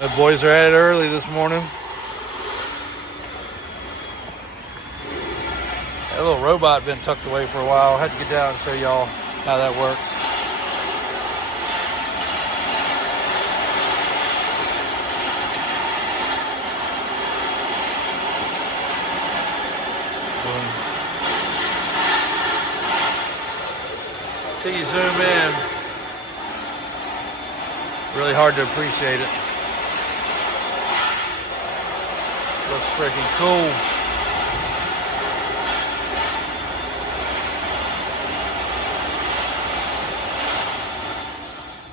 The boys are at it early this morning. That little robot been tucked away for a while. I had to get down and show y'all how that works. Until you zoom in, really hard to appreciate it. Looks freaking cool.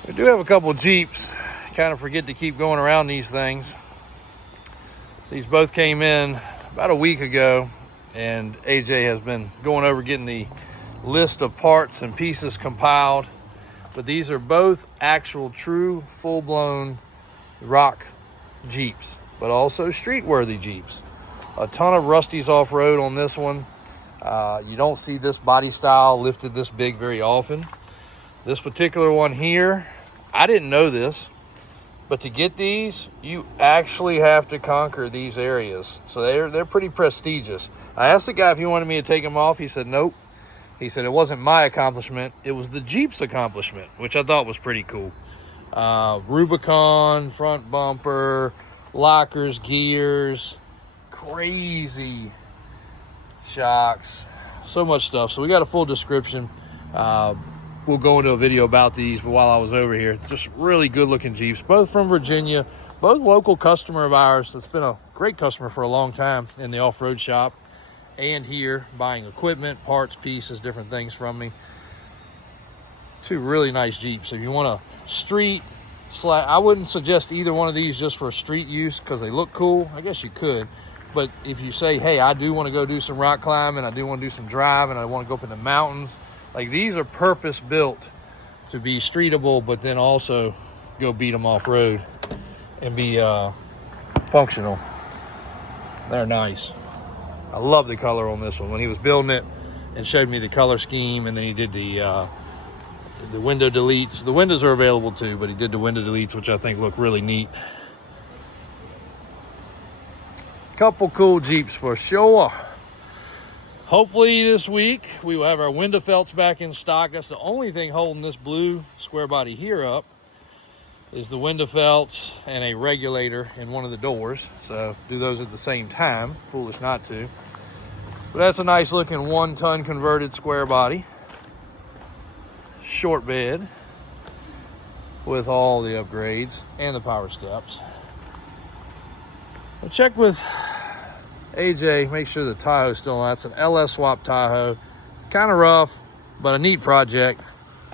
We do have a couple of Jeeps. Kind of forget to keep going around these things. These both came in about a week ago, and AJ has been going over getting the list of parts and pieces compiled. But these are both actual, true, full-blown rock Jeeps, but also street-worthy Jeeps. A ton of Rusty's off-road on this one. You don't see this body style lifted this big very often. This particular one here, I didn't know this, but to get these, you actually have to conquer these areas. So they're pretty prestigious. I asked the guy if he wanted me to take them off. He said nope. He said it wasn't my accomplishment, it was the Jeep's accomplishment, which I thought was pretty cool. Rubicon, front bumper, lockers, gears, crazy shocks, so much stuff. So we got a full description. We'll go into a video about these, but while I was over here, just really good looking Jeeps, both from Virginia, both local customer of ours that's been a great customer for a long time in the off-road shop and here buying equipment, parts, pieces, different things from me. Two really nice Jeeps. If you want a street I wouldn't suggest either one of these just for street use because they look cool. I guess you could, but if you say, hey, I do want to go do some rock climbing, I do want to do some driving, I want to go up in the mountains, like these are purpose built to be streetable, but then also go beat them off road and be functional. They're nice. I love the color on this one. When he was building it and showed me the color scheme, and then he did the window deletes. The windows are available too, but he did the window deletes, which I think look really neat. Couple cool Jeeps for sure. Hopefully this week we will have our window felts back in stock. That's the only thing holding this blue square body here up is the window felts and a regulator in one of the doors. So do those at the same time. Foolish not to. But that's a nice looking 1-ton converted square body. Short bed with all the upgrades and the power steps. I'll check with AJ, make sure the Tahoe's still on. That's an LS swap Tahoe. Kind of rough, but a neat project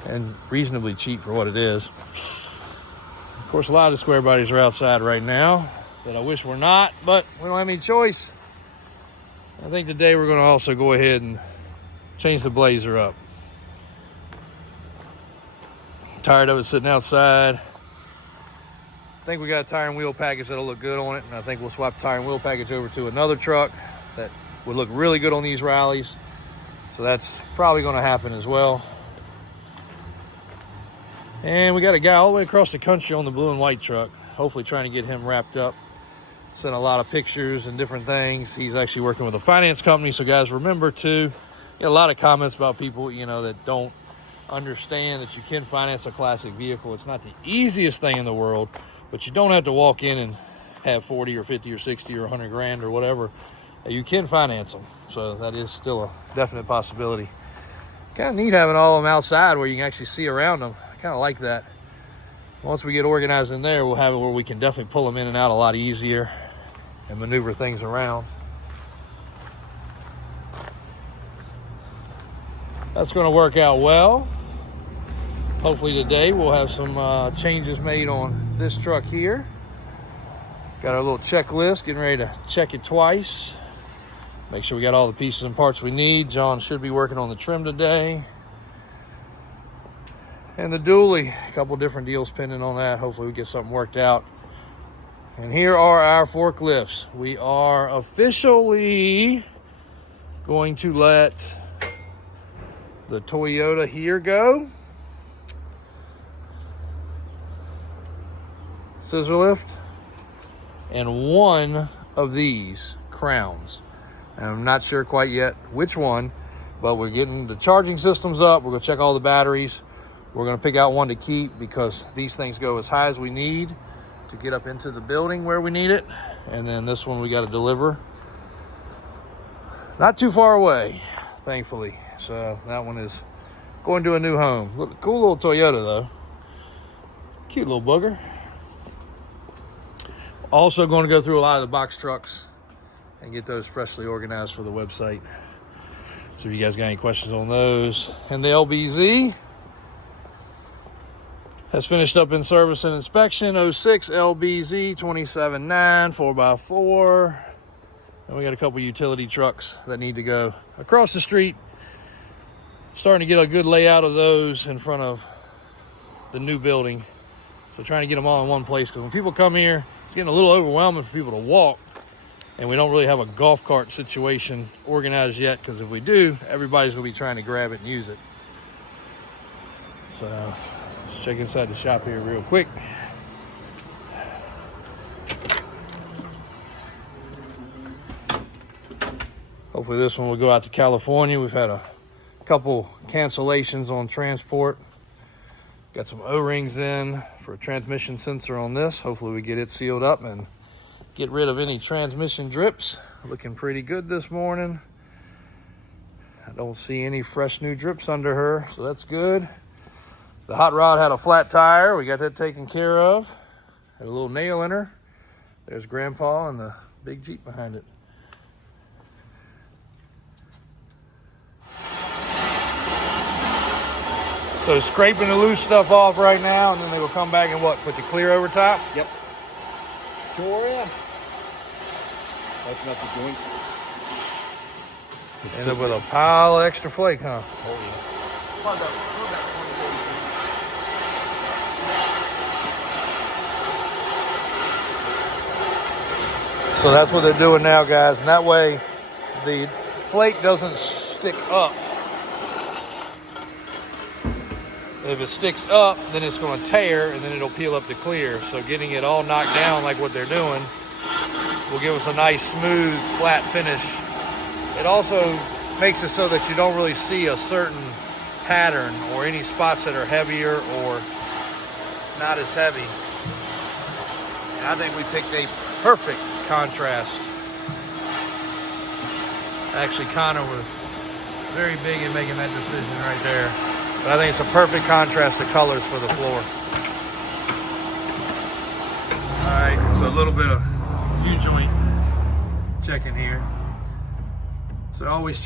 and reasonably cheap for what it is. Of course, a lot of the square bodies are outside right now that I wish were not, but we don't have any choice. I think today we're going to also go ahead and change the Blazer up. Tired of it sitting outside. I think we got a tire and wheel package that'll look good on it, and I think we'll swap the tire and wheel package over to another truck that would look really good on these rallies. So that's probably going to happen as well. And we got a guy all the way across the country on the blue and white truck, hopefully trying to get him wrapped up. Sent a lot of pictures and different things. He's actually working with a finance company, so guys, remember to get a lot of comments about people, that don't understand that you can finance a classic vehicle. It's not the easiest thing in the world, but you don't have to walk in and have 40 or 50 or 60 or 100 grand or whatever. You can finance them, so that is still a definite possibility. Kind of neat having all of them outside where you can actually see around them. I kind of like that. Once we get organized in there, we'll have it where we can definitely pull them in and out a lot easier and maneuver things around. That's going to work out well. Hopefully today we'll have some changes made on this truck here. Got our little checklist, getting ready to check it twice. Make sure we got all the pieces and parts we need. John should be working on the trim today. And the dually, a couple different deals pending on that. Hopefully we get something worked out. And here are our forklifts. We are officially going to let the Toyota here go. Scissor lift. and one of these crowns. And I'm not sure quite yet which one, but we're getting the charging systems up. We're gonna check all the batteries. We're gonna pick out one to keep because these things go as high as we need to get up into the building where we need it. And then this one we gotta deliver not too far away, thankfully. So that one is going to a new home. Look, cool little Toyota though. Cute little booger. Also going to go through a lot of the box trucks and get those freshly organized for the website. So if you guys got any questions on those. And the LBZ has finished up in service and inspection. 06 LBZ 279 4x4. And we got a couple utility trucks that need to go across the street. Starting to get a good layout of those in front of the new building. So trying to get them all in one place, because when people come here, it's getting a little overwhelming for people to walk. And we don't really have a golf cart situation organized yet, because if we do, everybody's gonna be trying to grab it and use it. So let's check inside the shop here real quick. Hopefully this one will go out to California. We've had a couple cancellations on transport. Got some O-rings in for a transmission sensor on this. Hopefully we get it sealed up and get rid of any transmission drips. Looking pretty good this morning. I don't see any fresh new drips under her, so that's good. The hot rod had a flat tire. We got that taken care of. Had a little nail in her. There's Grandpa and the big Jeep behind it. So scraping the loose stuff off right now, and then they will come back and what? Put the clear over top? Yep. Sure am. Open up the joint. End up with a pile of extra flake, huh? Oh yeah. Plug up 20 So that's what they're doing now, guys. And that way the flake doesn't stick up. If it sticks up, then it's going to tear, and then it'll peel up the clear. So getting it all knocked down like what they're doing will give us a nice, smooth, flat finish. It also makes it so that you don't really see a certain pattern or any spots that are heavier or not as heavy. And I think we picked a perfect contrast. Actually, Connor was very big in making that decision right there. But I think it's a perfect contrast of colors for the floor. All right, so a little bit of U-joint checking here. So always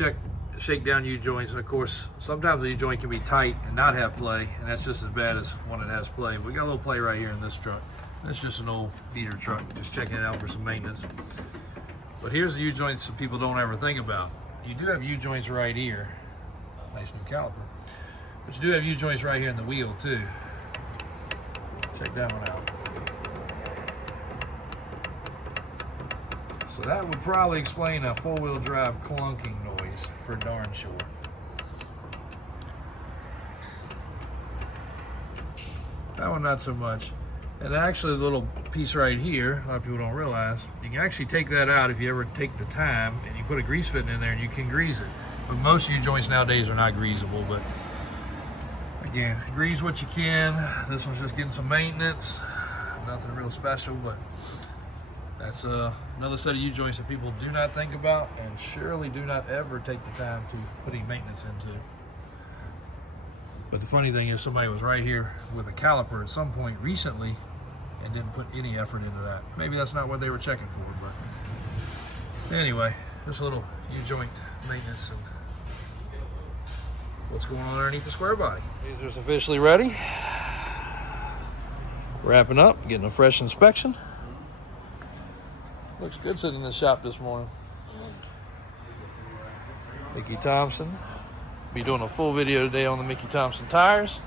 shake down U-joints. And of course, sometimes the U-joint can be tight and not have play, and that's just as bad as one that has play. We got a little play right here in this truck. That's just an old beater truck, just checking it out for some maintenance. But here's the U-joints that people don't ever think about. You do have U-joints right here. Nice new caliper. But you do have U-joints right here in the wheel too. Check that one out. So that would probably explain a four-wheel drive clunking noise for darn sure. That one not so much. And actually the little piece right here, a lot of people don't realize, you can actually take that out if you ever take the time, and you put a grease fitting in there and you can grease it. But most U-joints nowadays are not greasable, but again, grease what you can. This one's just getting some maintenance. Nothing real special, but that's another set of U-joints that people do not think about and surely do not ever take the time to put any maintenance into. But the funny thing is somebody was right here with a caliper at some point recently and didn't put any effort into that. Maybe that's not what they were checking for, but anyway, just a little U-joint maintenance and what's going on underneath the square body. These are officially ready. Wrapping up, getting a fresh inspection. Looks good sitting in the shop this morning. Mickey Thompson. Be doing a full video today on the Mickey Thompson tires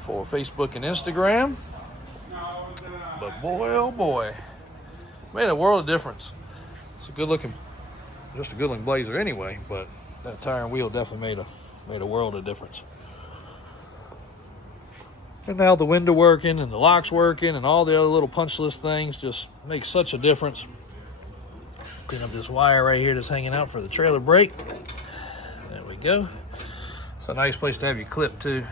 for Facebook and Instagram. But boy, oh boy, made a world of difference. It's a good looking, just a good looking Blazer anyway, but that tire and wheel definitely made a world of difference. And now the window working and the locks working and all the other little punch list things just make such a difference. Clean up this wire right here that's hanging out for the trailer brake. There we go. It's a nice place to have your clip too.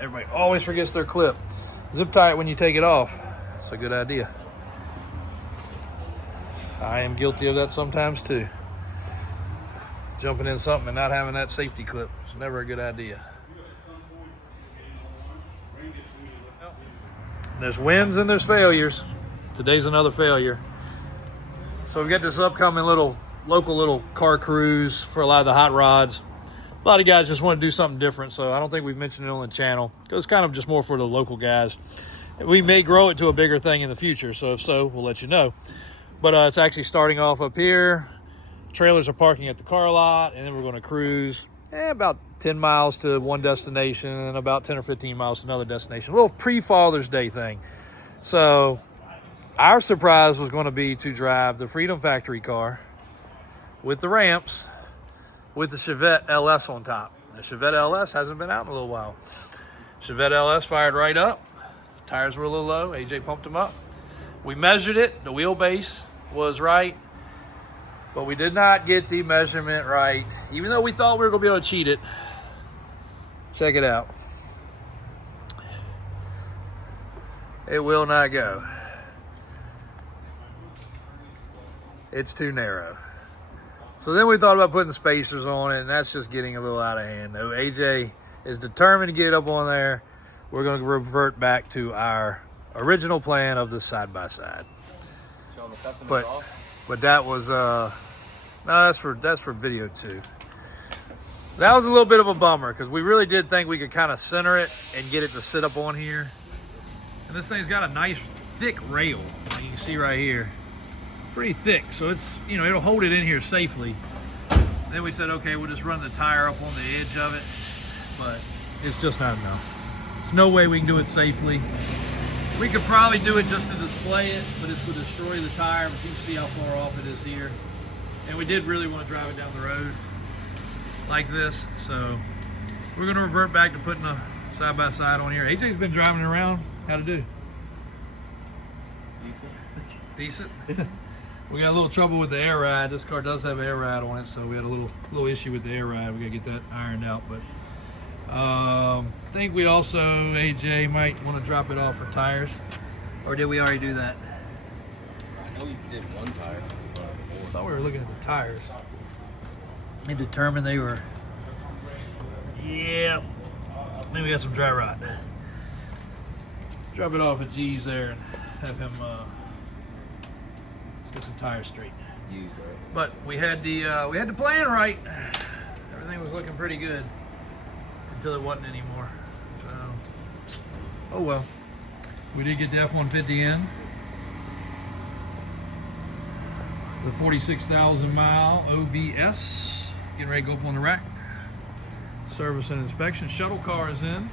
Everybody always forgets their clip. Zip tie it when you take it off. It's a good idea. I am guilty of that sometimes too. Jumping in something and not having that safety clip. It's never a good idea. There's wins and there's failures. Today's another failure. So we got this upcoming local little car cruise for a lot of the hot rods. A lot of guys just want to do something different, so I don't think we've mentioned it on the channel. It's kind of just more for the local guys. We may grow it to a bigger thing in the future, so if so, we'll let you know. But it's actually starting off up here. Trailers are parking at the car lot, and then we're going to cruise about 10 miles to one destination and about 10 or 15 miles to another destination. A little pre-Father's Day thing. So our surprise was going to be to drive the Freedom Factory car with the ramps with the Chevette LS on top. The Chevette LS hasn't been out in a little while. Chevette LS fired right up. Tires were a little low. AJ pumped them up. We measured it. The wheelbase was right. But we did not get the measurement right, even though we thought we were going to be able to cheat it. Check it out. It will not go. It's too narrow. So then we thought about putting spacers on it, and that's just getting a little out of hand. Though AJ is determined to get it up on there. We're going to revert back to our original plan of the side-by-side. But that was no, that's for video too. That was a little bit of a bummer because we really did think we could kind of center it and get it to sit up on here. And this thing's got a nice thick rail, like you can see right here. Pretty thick, so it's, you know, it'll hold it in here safely. Then we said, okay, we'll just run the tire up on the edge of it, but it's just not enough. There's no way we can do it safely. We could probably do it just to display it, but it's to destroy the tire. But you can see how far off it is here. And we did really want to drive it down the road like this. So we're going to revert back to putting a side-by-side on here. AJ's been driving it around. How'd it do? Decent? We got a little trouble with the air ride. This car does have air ride on it, so we had a little issue with the air ride. We got to get that ironed out. But I think we also, AJ, might want to drop it off for tires. Or did we already do that? I know you did one tire. I thought we were looking at the tires. We determined they were, yeah. Then we got some dry rot. Drop it off at G's there and have him, let's get some tires straight. Used, right? But we had the plan right. Everything was looking pretty good until it wasn't anymore. So, oh well. We did get the F-150 in. The 46,000 mile OBS. Getting ready to go up on the rack. Service and inspection. Shuttle car is in.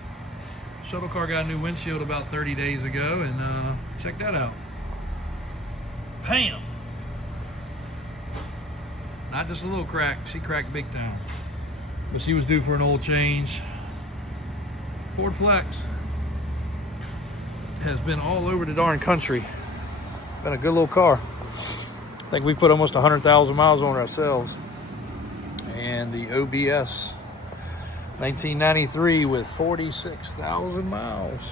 Shuttle car got a new windshield about 30 days ago, and check that out. Bam! Not just a little crack, she cracked big time. But she was due for an oil change. Ford Flex has been all over the darn country. Been a good little car. I think we put almost 100,000 miles on it ourselves. And the OBS 1993 with 46,000 miles.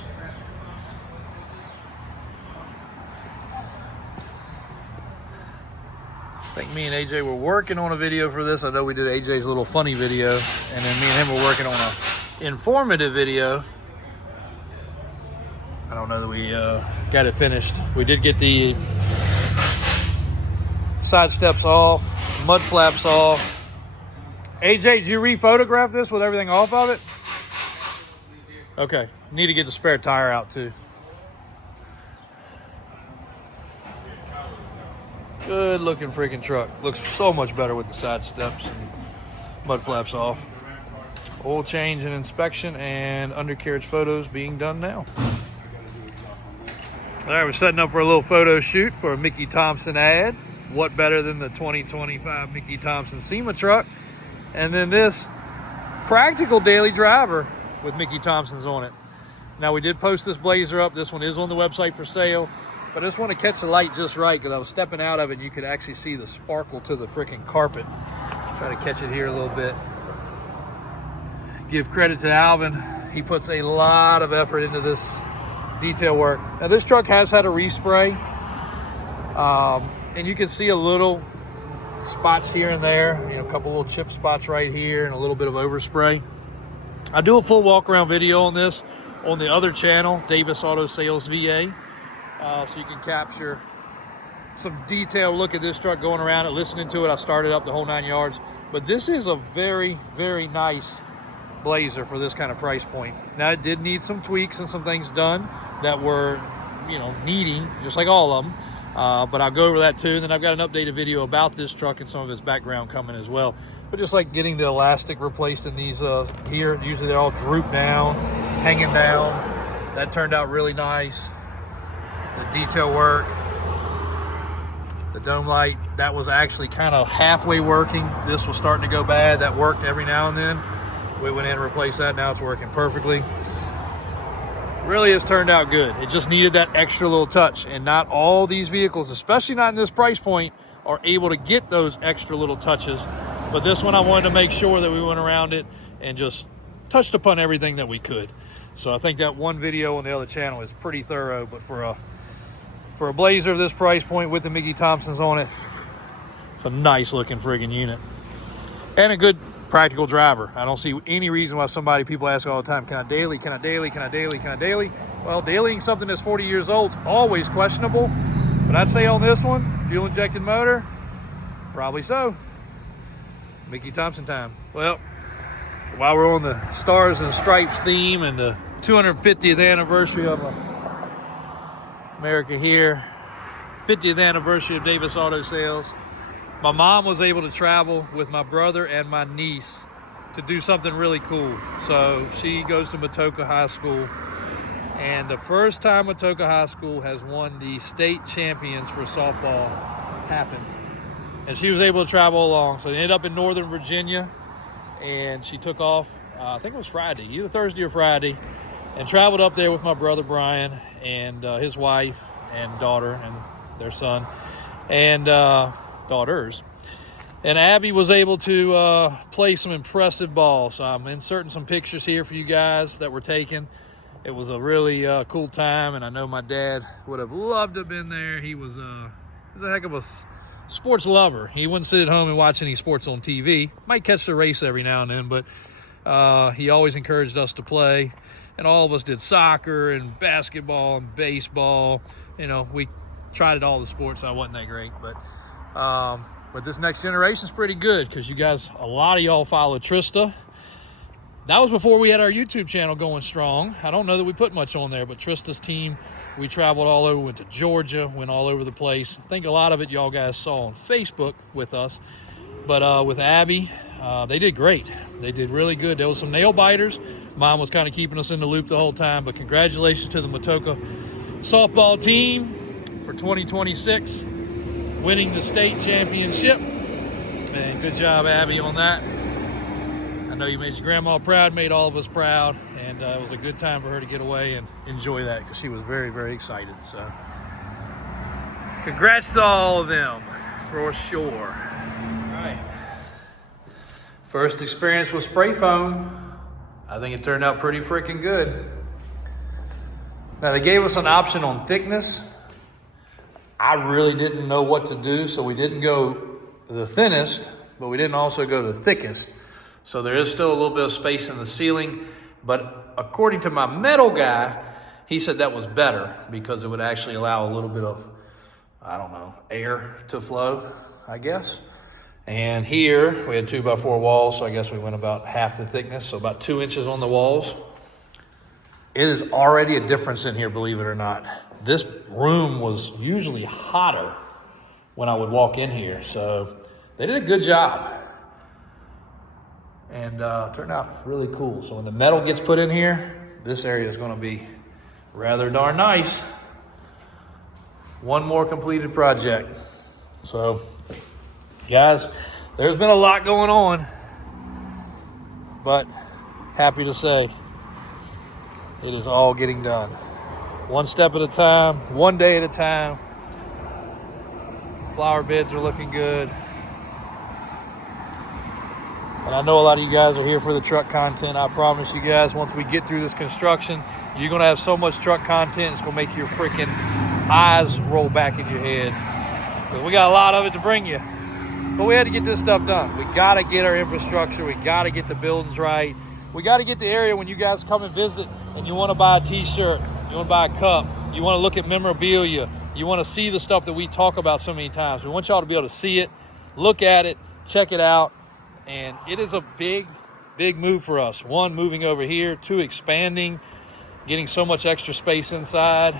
I think me and AJ were working on a video for this. I know we did AJ's little funny video, and then me and him were working on a informative video. I don't know that we got it finished. We did get the side steps off, mud flaps off. AJ, did you re-photograph this with everything off of it? Okay, need to get the spare tire out too. Good looking freaking truck. Looks so much better with the side steps and mud flaps off. Oil change and inspection and undercarriage photos being done now. All right, we're setting up for a little photo shoot for a Mickey Thompson ad. What better than the 2025 Mickey Thompson SEMA truck? And then this practical daily driver with Mickey Thompson's on it. Now, we did post this Blazer up. This one is on the website for sale. But I just want to catch the light just right because I was stepping out of it and you could actually see the sparkle to the freaking carpet. Try to catch it here a little bit. Give credit to Alvin. He puts a lot of effort into this detail work. Now, this truck has had a respray. And you can see a little spots here and there. You know, a couple little chip spots right here and a little bit of overspray. I do a full walk around video on this on the other channel, Davis Auto Sales VA. So you can capture some detailed look at this truck going around it, listening to it. I started up the whole 9 yards. But this is a very, very nice Blazer for this kind of price point. Now, it did need some tweaks and some things done that were, you know, needing, just like all of them. But I'll go over that too. And then I've got an updated video about this truck and some of its background coming as well. But just like getting the elastic replaced in these here, usually they're all drooped down, hanging down. That turned out really nice. The detail work, the dome light, that was actually kind of halfway working. This was starting to go bad. That worked every now and then. We went in and replaced that. Now it's working perfectly. Really has turned out good. It just needed that extra little touch. And not all these vehicles, especially not in this price point, are able to get those extra little touches. But this one, I wanted to make sure that we went around it and just touched upon everything that we could. So I think that one video on the other channel is pretty thorough. But for a Blazer of this price point with the Mickey Thompsons on it, it's a nice looking friggin' unit. And a good practical driver. I don't see any reason why people ask all the time, can I daily, can I daily, can I daily, can I daily? Well, dailying something that's 40 years old is always questionable. But I'd say on this one, fuel injected motor, probably so. Mickey Thompson time. Well, while we're on the Stars and Stripes theme and the 250th anniversary of America here, 50th anniversary of Davis Auto Sales, my mom was able to travel with my brother and my niece to do something really cool. So she goes to Matoaca High School, and the first time Matoaca High School has won the state champions for softball happened. And she was able to travel along. So they ended up in Northern Virginia, and she took off, I think it was Friday, either Thursday or Friday, and traveled up there with my brother Brian and his wife and daughter and their son and daughters. And Abby was able to play some impressive ball. So I'm inserting some pictures here for you guys that were taken. It was a really cool time, and I know my dad would have loved to have been there. He was a heck of a sports lover. He wouldn't sit at home and watch any sports on TV. Might catch the race every now and then, but he always encouraged us to play. And all of us did soccer and basketball and baseball. You know, we tried all the sports. I wasn't that great, but this next generation is pretty good because you guys, a lot of y'all follow Trista. That was before we had our YouTube channel going strong. I don't know that we put much on there, but Trista's team, we traveled all over, went to Georgia, went all over the place. I think a lot of it y'all guys saw on Facebook with us. But with Abby, they did great. They did really good. There was some nail biters. Mom was kind of keeping us in the loop the whole time, but congratulations to the Matoaca softball team for 2026, winning the state championship. And good job, Abby, on that. I know you made your grandma proud, made all of us proud, and it was a good time for her to get away and enjoy that because she was very, very excited. So congrats to all of them for sure. All right. First experience with spray foam. I think it turned out pretty freaking good. Now, they gave us an option on thickness. I really didn't know what to do, so we didn't go the thinnest, but we didn't also go the thickest. So there is still a little bit of space in the ceiling, but according to my metal guy, he said that was better because it would actually allow a little bit of, I don't know, air to flow, I guess. And here we had 2x4 walls, so I guess we went about half the thickness, so about 2 inches on the walls. It is already a difference in here, believe it or not. This room was usually hotter when I would walk in here, so they did a good job. And turned out really cool. So when the metal gets put in here, this area is going to be rather darn nice. One more completed project. So, guys, there's been a lot going on, but happy to say It is all getting done. One step at a time, one day at a time. Flower beds are looking good. And I know a lot of you guys are here for the truck content. I promise you guys, once we get through this construction, you're going to have so much truck content, it's going to make your freaking eyes roll back in your head. But we got a lot of it to bring you. But we had to get this stuff done. We got to get our infrastructure. We got to get the buildings right. We got to get the area when you guys come and visit and you want to buy a t-shirt, you want to buy a cup, you want to look at memorabilia, you want to see the stuff that we talk about so many times. We want y'all to be able to see it, look at it, check it out. And it is a big, big move for us. One, moving over here. Two, expanding, getting so much extra space inside.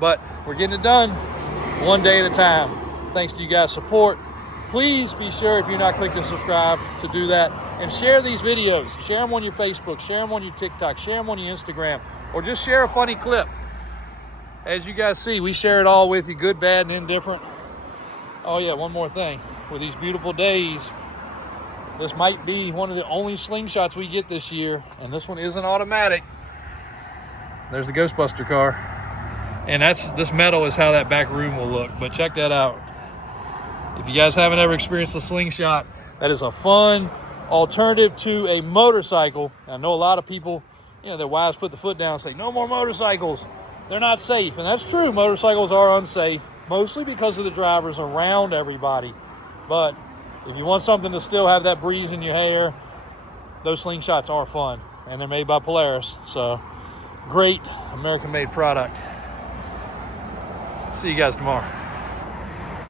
But we're getting it done one day at a time. Thanks to you guys' support. Please be sure, if you're not clicking subscribe, to do that. And share these videos. Share them on your Facebook. Share them on your TikTok. Share them on your Instagram. Or just share a funny clip. As you guys see, we share it all with you, good, bad, and indifferent. Oh yeah, one more thing. With these beautiful days, this might be one of the only Slingshots we get this year, and this one isn't automatic. There's the Ghostbuster car, and this metal is how that back room will look. But check that out. If you guys haven't ever experienced a Slingshot, that is a fun alternative to a motorcycle. I know a lot of people, their wives put the foot down and say, no more motorcycles. They're not safe, and that's true. Motorcycles are unsafe, mostly because of the drivers around everybody. But if you want something to still have that breeze in your hair, those Slingshots are fun. And they're made by Polaris. So, great American-made product. See you guys tomorrow.